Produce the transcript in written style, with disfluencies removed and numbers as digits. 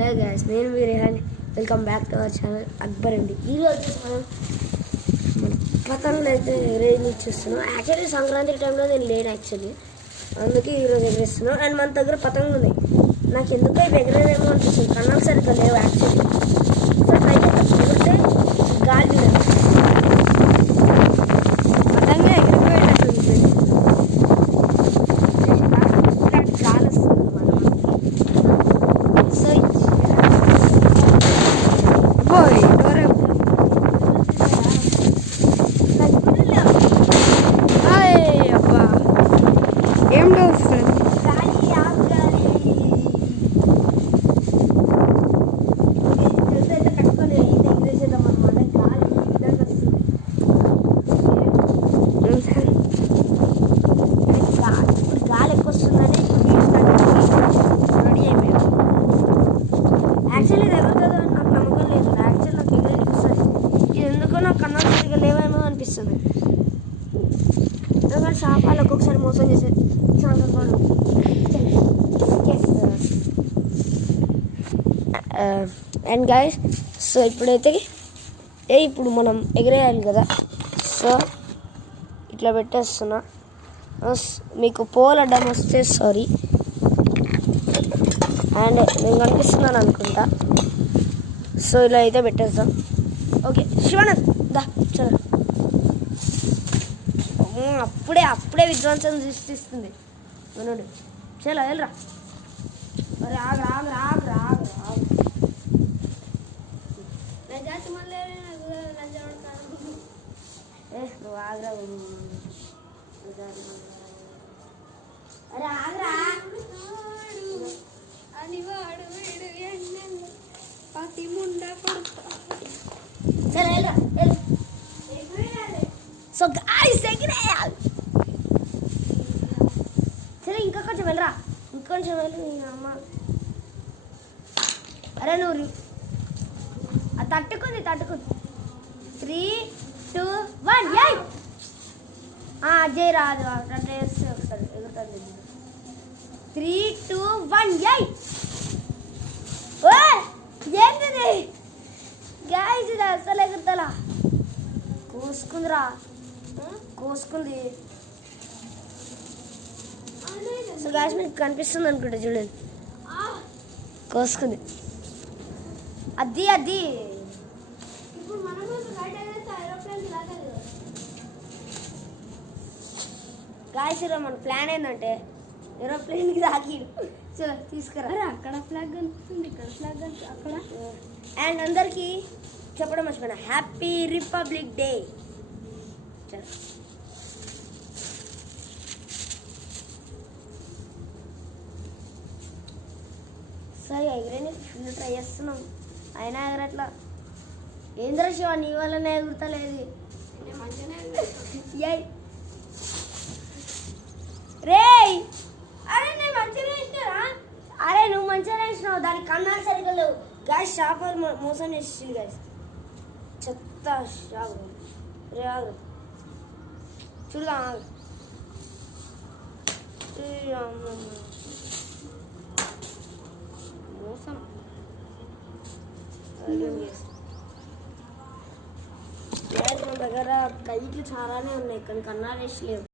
Hello guys, నేను మీ Rehan. Welcome back to our channel Akbar అండి. ఈరోజు మనం పతంగులు అయితే ఎగరేస్తున్నాం. యాక్చువల్లీ సంక్రాంతి టైంలో నేను లేను యాక్చువల్లీ, అందుకే ఈరోజు ఎగరేస్తున్నాం. అండ్ మన దగ్గర పతంగులు ఉన్నాయి. నాకు ఎందుకో ఇవి ఎగరేమో అనిపిస్తుంది, కన్నాలు సరిగ్గా లేవు యాక్చువల్లీ. సో ట్రై చేస్తాం, ఎగిరితే గాలి పతంగా ఎగిరిపోయేటట్టుంది. గాలి వస్తుంది మనం. సో ఏం డోస్ గాలి ఎక్కువ వస్తుందని రెడీ అయిపోయాం. యాక్చువల్లీ ఇది ఎగురుతుందో అని నాకు నమ్మకం లేదు. యాక్చువల్లీ నాకు ఎగరనిపిస్తుంది. ఇది ఎందుకో నాకు కన్నాలు సరిగ్గా లేవేమో అనిపిస్తుంది. ఎందుకంటే షాప్ వాళ్ళు ఒక్కొక్కసారి మోసం చేసేది. అండ్ గైస్, సో ఇప్పుడైతే ఇప్పుడు మనం ఎగరేయాలి కదా. సో ఇట్లా పెట్టేస్తున్నా. మీకు పోల్ అడ్డం వస్తే సారీ. అండ్ నేను కనిపిస్తున్నాను అనుకుంటా. సో ఇలా అయితే పెట్టేద్దాం. ఓకే శివానంద్ దా చలో. అప్పుడే విధ్వంసం సృష్టిస్తుంది మనోడు. చలో వెళ్ళరా. అరే ఆగు ఆగు ఆగు ఆగు ఆగు. నువ్వు ఆగ్రా. అరే ఆగ్రా. సరే వెళ్ళరా. సో గాయ్స్ ఎగిరేయాలి. సరే ఇంకా కొంచెం వెళ్ళరా, ఇంకొంచెం వెళ్ళి. అమ్మ అరే నువ్వు తట్టుకుంది 3, 2, 1 అజయ్ రాదు అంటే ఒకసారి ఎగురుతుంది. 3, 2, 1 ఏంటిది గాయ్స్, ఇది అసలు ఎగురుతలా. కోసుకుంది. సో గాయ్స్ మీకు కనిపిస్తుంది అనుకుంటా, చూడండి. కోసుకుంది. అది గాయ్స్, ఇలా మన ప్లాన్ ఏంటంటే ఏరోప్లేన్కి తాకి చలో తీసుకురా. అక్కడ ఫ్లాగ్ కనిపిస్తుంది, ఇక్కడ ఫ్లాగ్ కనిపిస్తుంది అక్కడ. అండ్ అందరికీ చెప్పడం మర్చిపోయినా, హ్యాపీ రిపబ్లిక్ డే. చలో సరే ఎగిరేని ఫుల్ ట్రై చేస్తున్నాం, అయినా ఎగరట్లా. ఏంద్ర శివ, నీ వల్లనే ఎగురుతలేదు. రే అరే నేను మంచిగా వేసినారా? అరే నువ్వు మంచిగా వేసినావు, దానికి కన్నాలు సరిగ్గా లేవు. గాయస్ షాప్ వాళ్ళు మోసం చేసి గాయస్, చెత్త షాప్. రే ఆగు, చూడగా మోసం. మన దగ్గర కైట్లు చాలానే ఉన్నాయి, కానీ కన్నాలు వేసి లేవు.